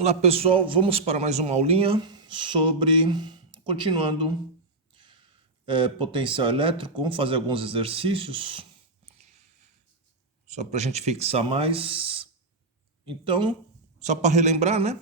Olá pessoal, vamos para mais uma aulinha sobre, continuando, potencial elétrico. Vamos fazer alguns exercícios, só para a gente fixar mais. Então, só para relembrar, né?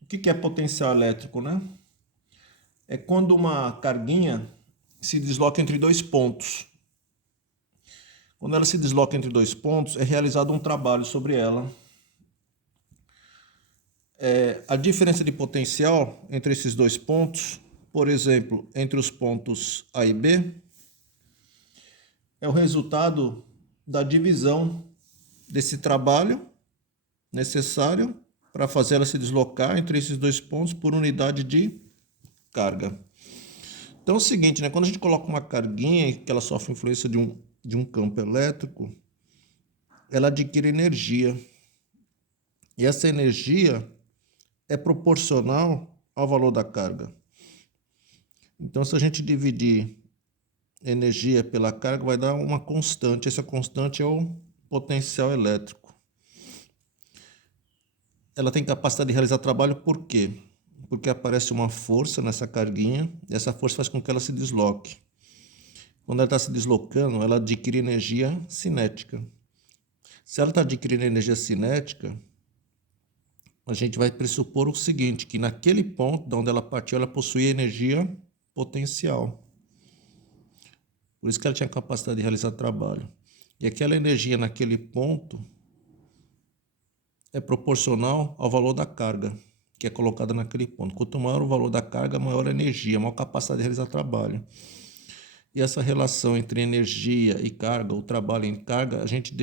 O que é potencial elétrico, né? É quando uma carguinha se desloca entre dois pontos. Quando ela se desloca entre dois pontos, é realizado um trabalho sobre ela. A diferença de potencial entre esses dois pontos, por exemplo, entre os pontos A e B, é o resultado da divisão desse trabalho necessário para fazer ela se deslocar entre esses dois pontos por unidade de carga. Então é o seguinte, né? Quando a gente coloca uma carguinha que ela sofre influência de um campo elétrico, ela adquire energia. E essa energia é proporcional ao valor da carga. Então, se a gente dividir energia pela carga, vai dar uma constante. Essa constante é o potencial elétrico. Ela tem capacidade de realizar trabalho por quê? Porque aparece uma força nessa carguinha e essa força faz com que ela se desloque. Quando ela está se deslocando, ela adquire energia cinética. Se ela está adquirindo energia cinética, a gente vai pressupor o seguinte, que naquele ponto de onde ela partiu, ela possuía energia potencial. Por isso que ela tinha capacidade de realizar trabalho. E aquela energia naquele ponto é proporcional ao valor da carga que é colocada naquele ponto. Quanto maior o valor da carga, maior a energia, maior capacidade de realizar trabalho. E essa relação entre energia e carga, o trabalho em carga, a gente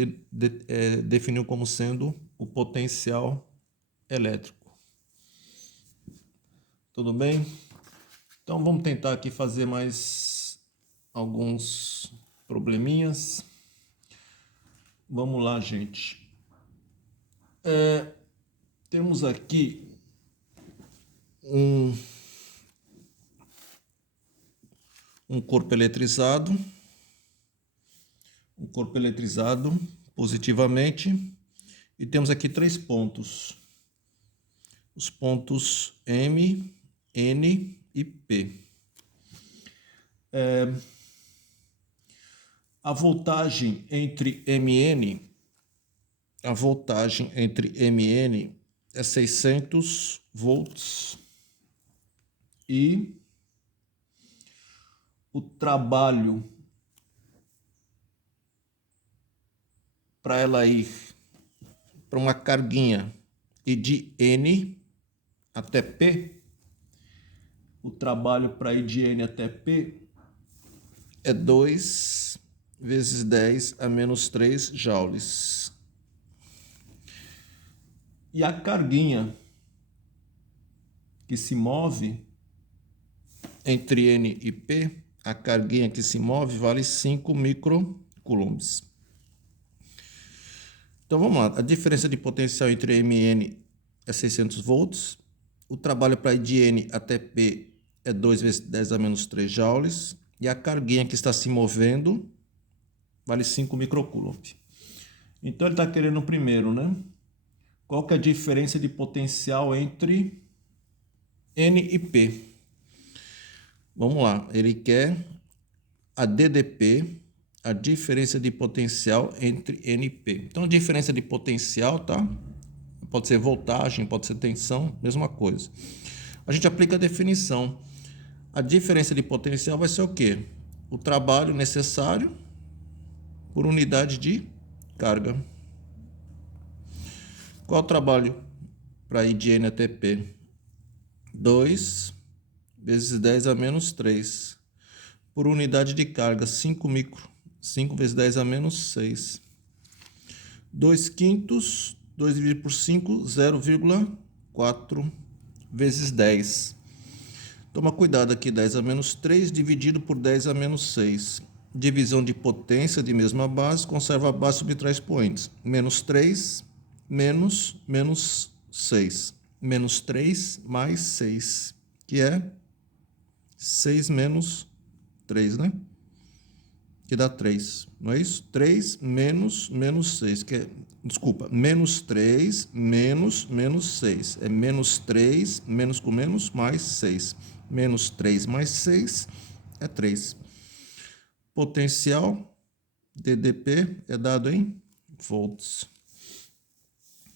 definiu como sendo o potencial elétrico. Tudo bem? Então vamos tentar aqui fazer mais alguns probleminhas. Vamos lá, gente. Temos aqui um corpo eletrizado positivamente, e temos aqui três pontos, os pontos M, N e P. A voltagem entre MN é 600 volts e o trabalho para ela ir para uma carguinha e de N até P, o trabalho para ir de N até P é 2 vezes 10 a menos 3 joules. E a carguinha que se move entre N e P, a carguinha que se move vale 5 microcoulombs. Então vamos lá, a diferença de potencial entre M e N é 600 volts, o trabalho para ir de N até P é 2 vezes 10 a menos 3 joules, e a carguinha que está se movendo vale 5 microcoulomb. Então ele está querendo o primeiro, né? Qual que é a diferença de potencial entre N e P? Vamos lá, ele quer a DDP, a diferença de potencial entre N e P. Então a diferença de potencial, tá? Pode ser voltagem, pode ser tensão, mesma coisa. A gente aplica a definição. A diferença de potencial vai ser o quê? O trabalho necessário por unidade de carga. Qual o trabalho para ir de N até P? 2 vezes 10 a menos 3. Por unidade de carga, 5 micro. 5 vezes 10 a menos 6. 2 quintos, 2 dividido por 5, 0,4 vezes 10. Toma cuidado aqui, 10 a menos 3 dividido por 10 a menos 6. Divisão de potência de mesma base, conserva a base, subtrai expoentes. Menos 3, menos 6. Menos 3 mais 6, que é 6 menos 3, né? que dá 3, não é isso? 3 menos 6, que é, desculpa, menos 3 menos 6. É menos 3, menos com menos, mais 6. Menos 3 mais 6 é 3. Potencial DDP é dado em volts.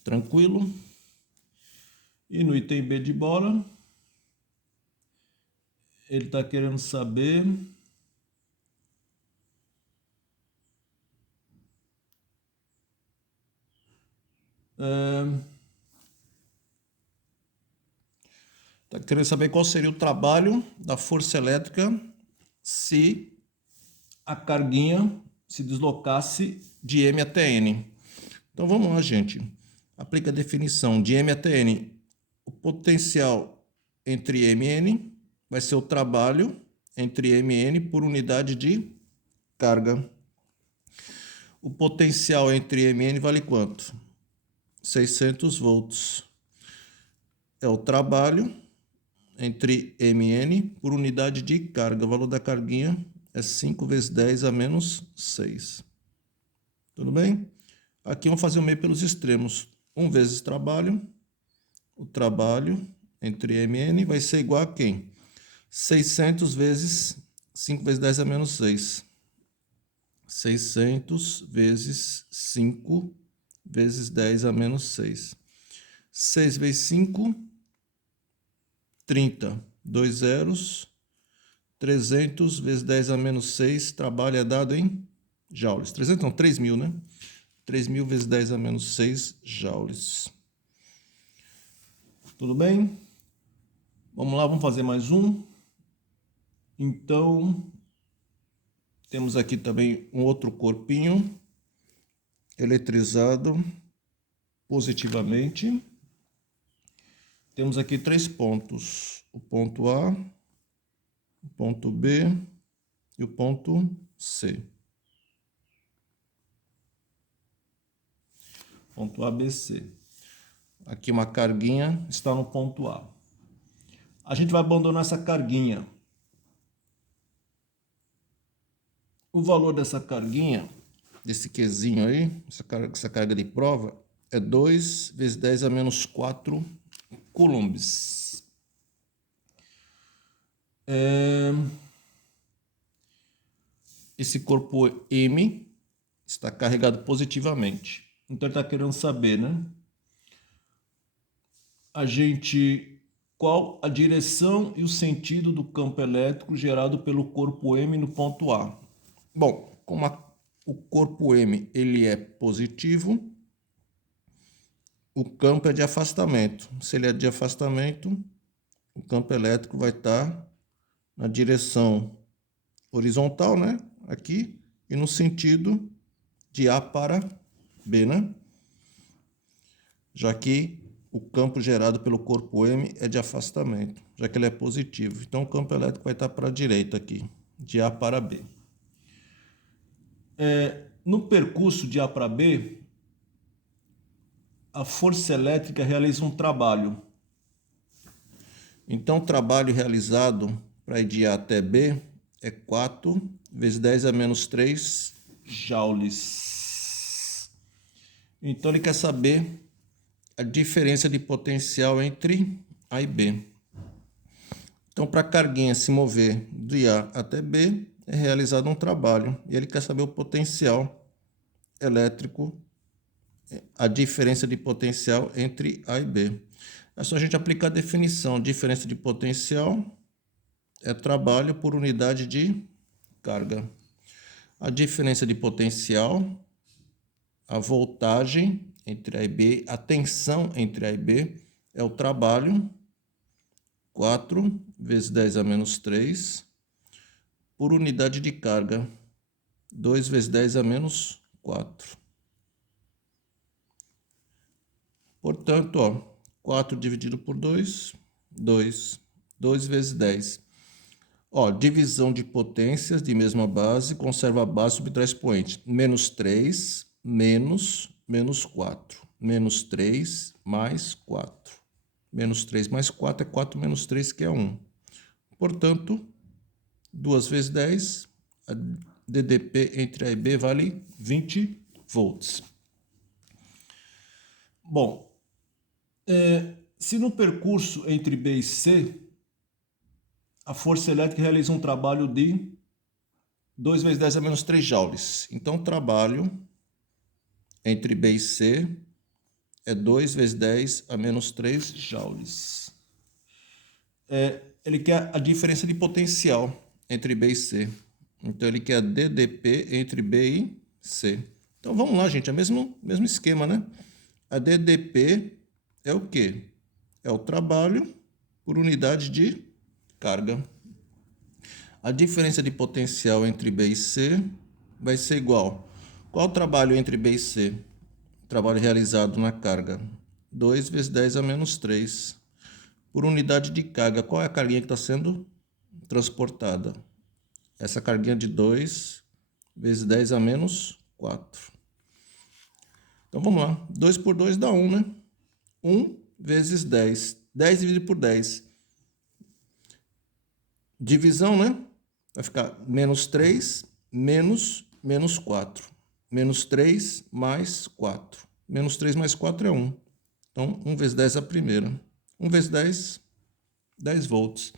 Tranquilo? E no item B de bola, ele está querendo saber qual seria o trabalho da força elétrica se a carguinha se deslocasse de M até N. Então vamos lá, gente. Aplica a definição de M até N. O potencial entre M e N vai ser o trabalho entre M e N por unidade de carga. O potencial entre M e N vale quanto? 600 volts. É o trabalho entre M e N por unidade de carga. O valor da carguinha é 5 vezes 10 a menos 6. Tudo bem? Aqui vamos fazer o meio pelos extremos. 1 vezes trabalho. O trabalho entre M e N vai ser igual a quem? 600 vezes 5 vezes 10 a menos 6. 600 vezes 5 vezes 10 a menos 6. 6 vezes 5, 30. 2 zeros. 300 vezes 10 a menos 6, trabalho é dado em joules. 300 não, 3.000, né? 3.000 vezes 10 a menos 6 joules. Tudo bem? Vamos lá, vamos fazer mais um. Então, temos aqui também um outro corpinho eletrizado positivamente. Temos aqui 3 pontos. O ponto A, o ponto B e o ponto C. Ponto A, B, C. Aqui uma carguinha está no ponto A. A gente vai abandonar essa carguinha. O valor dessa carguinha, desse Qzinho aí, essa carga de prova, é 2 vezes 10 a menos 4 coulombs. Esse corpo M está carregado positivamente. Então ele está querendo saber, né? Qual a direção e o sentido do campo elétrico gerado pelo corpo M no ponto A? Bom, como o corpo M ele é positivo, o campo é de afastamento. Se ele é de afastamento, o campo elétrico vai estar na direção horizontal, né? Aqui, e no sentido de A para B, né? Já que o campo gerado pelo corpo M é de afastamento, já que ele é positivo. Então, o campo elétrico vai estar para a direita aqui, de A para B. No percurso de A para B, a força elétrica realiza um trabalho. Então, o trabalho realizado para ir de A até B é 4 vezes 10 a menos 3 joules. Então, ele quer saber a diferença de potencial entre A e B. Então, para a carguinha se mover de A até B, é realizado um trabalho. E ele quer saber o potencial elétrico, a diferença de potencial entre A e B. É só a gente aplicar a definição. Diferença de potencial é trabalho por unidade de carga. A diferença de potencial, a voltagem entre A e B, a tensão entre A e B, é o trabalho, 4 vezes 10 a menos 3, por unidade de carga, 2 vezes 10 a menos 4. Portanto, ó, 4 dividido por 2, 2. 2 vezes 10. Ó, divisão de potências de mesma base, conserva a base, subtrai expoente. Menos 3, menos 4. Menos 3 mais 4. Menos 3 mais 4 é 4 menos 3, que é 1. Portanto, 2 vezes 10, DDP entre A e B vale 20 volts. Bom, se no percurso entre B e C, a força elétrica realiza um trabalho de 2 vezes 10 a menos 3 joules. Então, o trabalho entre B e C é 2 vezes 10 a menos 3 joules. Ele quer a diferença de potencial entre B e C. Então, ele quer a DDP entre B e C. Então, vamos lá, gente. É o mesmo esquema, né? A DDP é o quê? É o trabalho por unidade de carga. A diferença de potencial entre B e C vai ser igual. Qual o trabalho entre B e C? Trabalho realizado na carga. 2 vezes 10 a menos 3. Por unidade de carga, qual é a carguinha que está sendo transportada? Essa carguinha de 2 vezes 10 a menos 4. Então vamos lá. 2 por 2 dá 1, né? 1 vezes 10. 10 dividido por 10. Divisão, né? Vai ficar menos 3 menos 4. Menos 3 mais 4. Menos 3 mais 4 é 1. Então, 1 vezes 10 é a primeira. 1 vezes 10, 10 volts.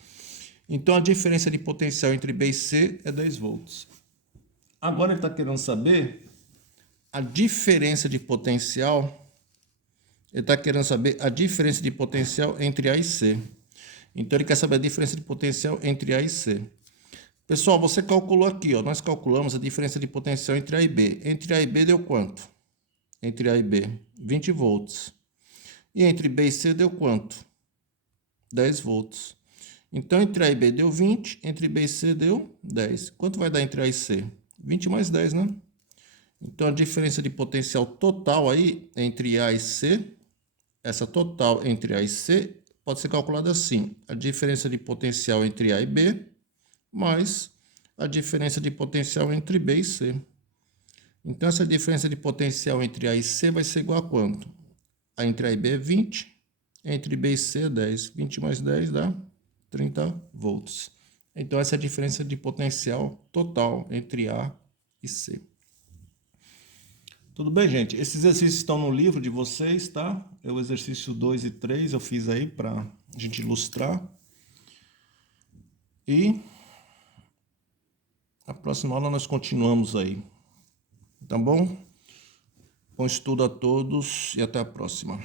Então, a diferença de potencial entre B e C é 10 volts. Agora ele está querendo saber a diferença de potencial. Ele está querendo saber a diferença de potencial entre A e C. Então, ele quer saber a diferença de potencial entre A e C. Pessoal, você calculou aqui, ó, nós calculamos a diferença de potencial entre A e B. Entre A e B deu quanto? Entre A e B, 20 volts. E entre B e C deu quanto? 10 volts. Então, entre A e B deu 20, entre B e C deu 10. Quanto vai dar entre A e C? 20 mais 10, né? Então, a diferença de potencial total aí entre A e C, essa total entre A e C, pode ser calculada assim. A diferença de potencial entre A e B mais a diferença de potencial entre B e C. Então, essa diferença de potencial entre A e C vai ser igual a quanto? A entre A e B é 20, entre B e C é 10. 20 mais 10 dá 30 volts. Então, essa é a diferença de potencial total entre A e C. Tudo bem, gente? Esses exercícios estão no livro de vocês, tá? É o exercício 2 e 3, eu fiz aí para a gente ilustrar. E a próxima aula nós continuamos aí. Tá bom? Bom estudo a todos e até a próxima.